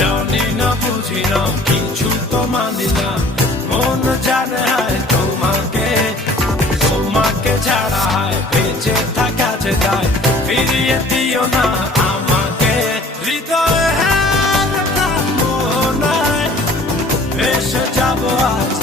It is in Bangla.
জানি না বুঝি না কিছু তো মানি না, মন জানে হায় তোমাকে, তোমাকে ছাড়া হায় বেঁচে থাকা যে দায়, ফিরিয়ে দিও না আমাকে। হৃদয়ে মনে ভেসে যাবো আজ